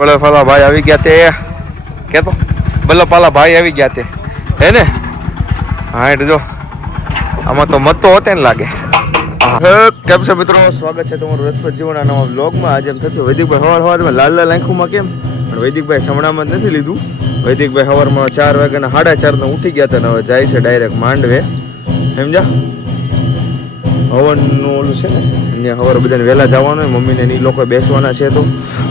બલ્લભપાલા ભાઈ આવી ગયા તે કેતો બલ્લભપાલા ભાઈ આવી ગયા તે હે ને હા એટલે જો આમાં તો મત તો હોતે ને લાગે. કેમ છે મિત્રો, સ્વાગત છે તમારું રસપ્રદ જીવનના નવા વ્લોગમાં. આજે એમ થતું વૈદિકભાઈ સવારમાં લાલ લાલ આંખોમાં કેમ પણ વૈદિકભાઈ સમણામાં જ નથી લીધું. વૈદિકભાઈ સવારમાં 4 વાગ્યાના 4:30 ઉઠી ગયા હતા ને હવે જાય છે ડાયરેક્ટ માંડવે. સમજા હવનનું ઓલું છે ને અહીંયા સવારે બધાને વહેલા જવાનું હોય, મમ્મીને એ લોકો બેસવાના છે તો.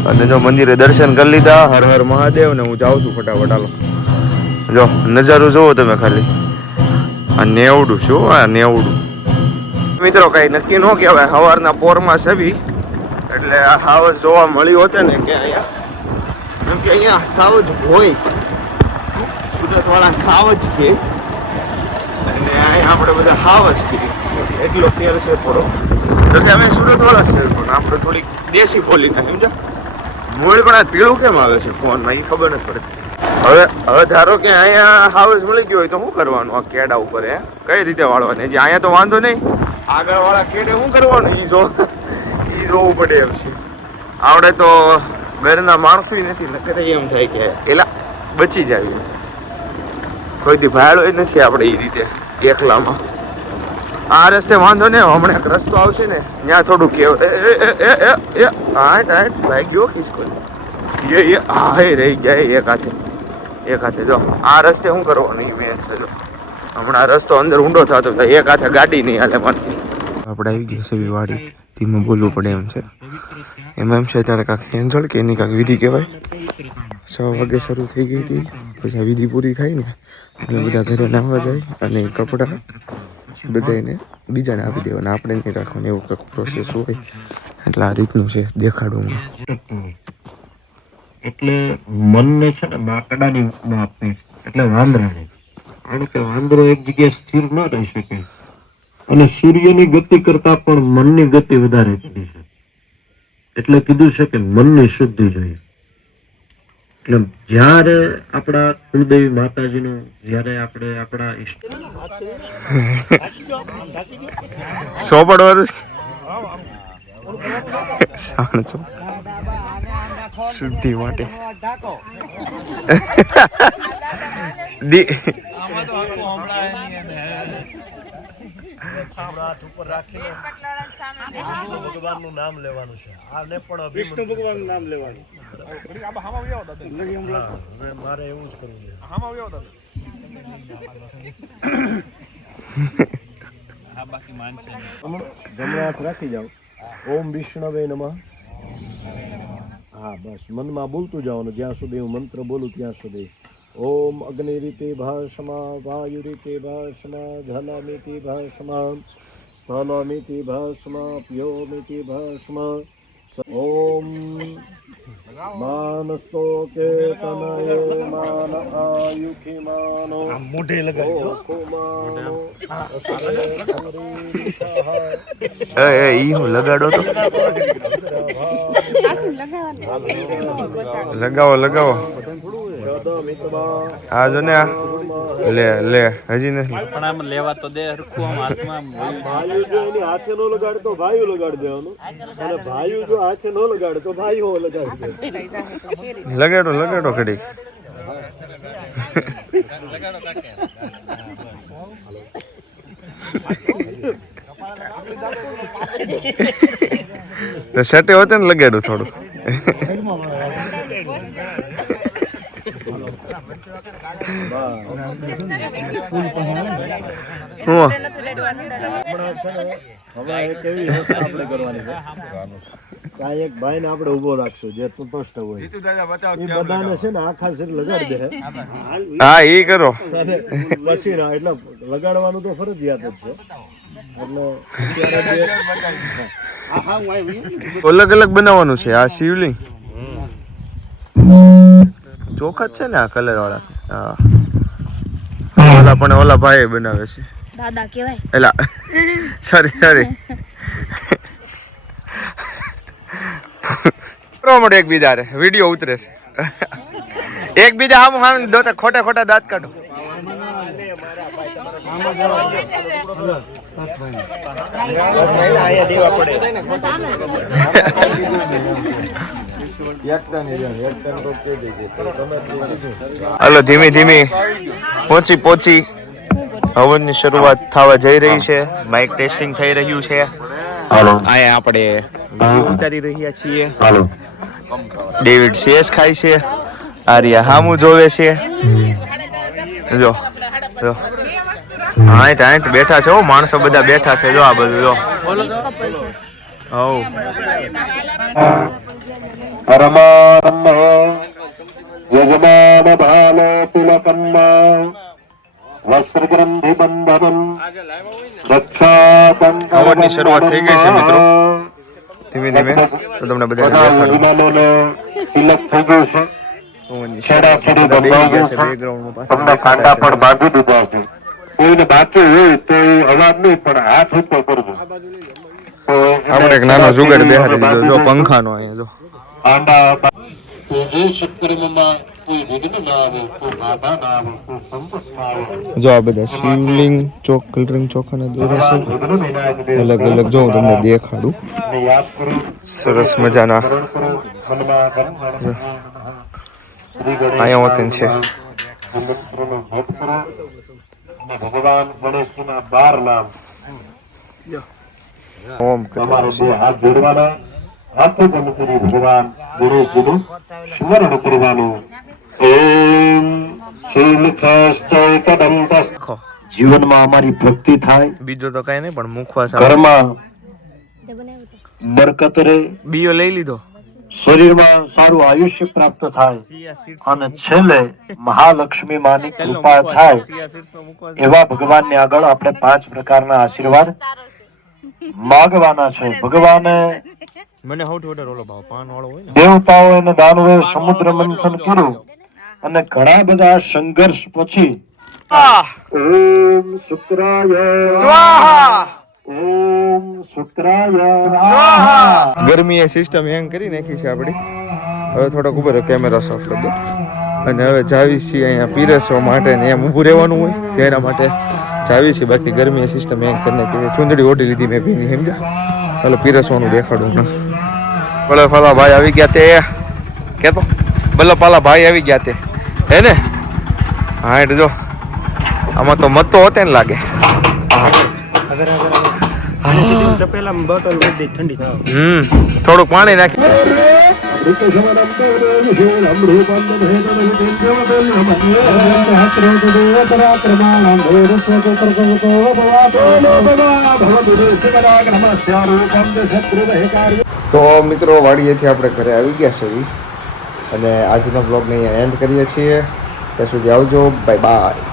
અને જો મંદિરે દર્શન કરી લીધા, હર હર મહાદેવ. ને હું જાઉં છું ફટાફટ. હાલો જો નજારો જોવો તમે ખાલી. આ નેવડું શું, આ નેવડું મિત્રો કઈ નક્કી ન કહેવાય. સવારના પોરમાં સવી એટલે આ હાવજ જોવા મળ્યું હોતે ને કે અહીંયા એમ કે અહીંયા સાવજ હોય, સુરતવાળા સાવજ કે અને અહીંયા આપણે બધા હાવજ કે એટલો ફેર છે થોડો. તો કે અમે સુરતવાળા છે પણ આપણે થોડીક દેશી બોલી ના સમજા. મૂળ પણ આ પીળું કેમ આવે છે ફોનમાં એ ખબર નથી પડતી. હવે ધારો કે અહીંયા હાવજ મળી ગયો હોય તો શું કરવાનું આ કેડા ઉપર? કઈ રીતે વાળવાની? જે અહીંયા તો વાંધો નહીં, આગળ વાળા કેડે શું કરવાનું એ જોવું પડે એમ છે. આવડે તો ઘરના માણસો નથી, નકર એમ થાય કે પેલા બચી જાય. કોઈથી ભાડો નથી આપણે એ રીતે એકલામાં. આ રસ્તે વાંધો નહીં, હમણાં એક રસ્તો આવશે ને ત્યાં થોડું ભાઈ ગયો ખિસકો રહી ગયા એક હાથે જો આ રસ્તે શું કરવાનું મેં છે. જો હમણાં રસ્તો અંદર ઊંડો થતો એક હાથે ગાડી નહીં હાલે મારથી. આપણે આવી ગયા છે વાડી, ધીમે બોલવું પડે એમ છે. એમાં એમ છે ત્યારે કાંઈક એન્જલ કે એની કાંઈક વિધિ કહેવાય. 6 વાગે શરૂ થઈ ગઈ હતી, પછી વિધિ પૂરી થાય ને એટલે બધા ઘરે નાહવા જાય અને કપડાં બધાને બીજાને આપી દેવાના, આપણે નહીં રાખવાનું. એવું કંઈક પ્રોસેસ હોય એટલે આ રીતનું છે દેખાડું. એટલે મનને છે ને માકડાની ઉપમા આપી, એટલે વાંદરાને. કારણ કે વાંદરો એક જગ્યાએ સ્થિર ન રહી શકે અને સૂર્યની ગતિ કરતા પણ મનની ગતિ વધારે કીધી છે. એટલે કીધું છે કે મનની શુદ્ધિ જોઈએ. એટલે જ્યારે આપણા કુળદેવી માતાજીનું, જ્યારે આપણે આપણા ઈષ્ટ શુદ્ધિ માટે ભગવાનનું નામ લેવાનું છે. આને પણ વિષ્ણુ ભગવાનનું નામ લેવાનું. મારે એવું જ કરવું છે. જમણા હાથ રાખી જાઓ. ઓમ વિષ્ણવે નમઃ. હા બસ મનમાં બોલતું જવાનું જ્યાં સુધી હું મંત્ર બોલું ત્યાં સુધી. ઓમ અગ્નિ રીતે ભાષમા, વાયુ રીતે ભાષમા, ધનમિતિ ભાષમા, સ્થલમિતિ ભાષમા, પ્યોમિતિ ભાષમા. ઓમ માનસ્તો કે તનયે માન આયુખી માનો મોઢે લગાડજો. ઈ હું લગાડો તો લગાવો. આ જો ને લે હજી નથી પણ આમ લેવા તો દે હરખું આમ હાથમાં. ભાઈઓ જો એની હાથે નો લગાડે તો ભાઈઓ લગાડી દેવાનું, અને ભાઈઓ જો હાથે નો લગાડે તો ભાઈઓ લગાડી દે. લગાડો ઘડી. સેટે હોતે ને લગાડું થોડું. એક ભાઈ ને આપણે ઉભો રાખશું જે તટસ્થ હોય, એ બધાને છે ને આખા શરીર લગાડી દે. હા એ કરો પછી ના એટલે લગાડવાનું તો ફરજિયાત જ છે. એટલે અલગ અલગ બનાવવાનું છે. આ શિવલિંગ ચોખા જ છે ને આ કલર વાળા. હા પણ ઓલા ભાઈ બનાવે છે દાદા કેવાય. એલા સોરી એકબીજા રે વિડીયો ઉતરે છે. એકબીજા આમ ખોટા દાંત કાઢો. હાલો ધીમી ધીમી પહોંચી હવનની શરૂઆત થવા જઈ રહી છે. માઇક ટેસ્ટિંગ થઈ રહ્યું છે. અહીંયા આપણે વિડીયો ઉતારી રહ્યા છીએ. ડેવિડ શેષ ખાય છે. આર્યા હામું જોવે છે. જો જો હાઈટ બેઠા છે. માણસો બધા બેઠા છે. જો આ બધું જો હવ પરમારંભ યજમાન ભાલો તિલકન્ના વસ્ત્રગ્રંથિ બંધનમ હવનની શરૂઆત થઈ ગઈ છે મિત્રો. ધીમે ધીમે તો તમને બધાને દેખાડું. તિલક થઈ ગયું છે. છેડા છેડી બંધાઈ ગયું છે. તમને કાંડા પણ બાંધી દીધા છે. કોઈને બાકી હોય તો એ અવાજ નહીં પણ હાથ ઉપર કરજો. આપણે એક નાનો જુગાડ બેહાડી દીધો જો પંખાનો. અહીંયા જો કાંડા જે સત્કર્મમાં કોઈ વિઘ્ન ના આવે, કોઈ બાધા ના આવે, કોઈ સંકટ ના આવે. જો આ બધા શિવલિંગ કલરિંગ ચોખાના દોરા છે. અલગ અલગ જો હું તમને દેખાડું. સરસ મજાના અહીંયા વતન છે. ભગવાન ગણેશના 12 નામ ઓમ તમારે બે હાથ જોડવાના, હાથે તમે કરી ભગવાન ગણેશજીનું સ્મરણ કરવાનું. ઓમ ખો. જીવનમાં અમારી ભક્તિ થાય, બીજો તો કઈ નહીં પણ મુખવાસ ઘરમાં બરકત રહે, બીયો લઈ લીધો. શરીરમાં સારું આયુષ્ય પ્રાપ્ત થાય અને છેલ્લે મહાલક્ષ્મી માની કૃપા થાય. એવા ભગવાનને આગળ આપણે 5 પ્રકારના આશીર્વાદ માગવાના છે. ભગવાને મને સૌથી વધારે ઓલો ભાવ પાન વાળો હોય ને. દેવતાઓ અને દાનવે સમુદ્ર મંથન કર્યું અને ઘણા બધા સંઘર્ષ પછી ઓમ શુક્રાય સ્વાહા, ઓમ શુક્રાય સ્વાહા. ગરમીએ સિસ્ટમ હેંગ કરી નાખી છે આપણી. હવે થોડોક ઉપર કેમેરા સાફ કરી દો અને હવે જાવી છીએ અહીંયા પીરસવા માટે ને એમ ઊભું રહેવાનું હોય તેના માટે જાવી છીએ. બાકી ગરમીએ સિસ્ટમ હેંગ કરી નાખી છે. ચૂંદડી ઓઢી લીધી મેં ભીની સમજ્યા. હાલો પીરસવાનું દેખાડું ના. બલફાલા ભાઈ આવી ગયા તે કેતો બલફાલા ભાઈ આવી ગયા તે હે ને. હા એટલે જો આમાં તો મત તો હોતે ને લાગે. થોડુંક પાણી નાખી તો મિત્રો વાડીએથી આપણે ઘરે આવી ગયા છે અને આજનો બ્લોગને અહીંયા એન્ડ કરીએ છીએ. ત્યાં સુધી આવજો. Bye bye.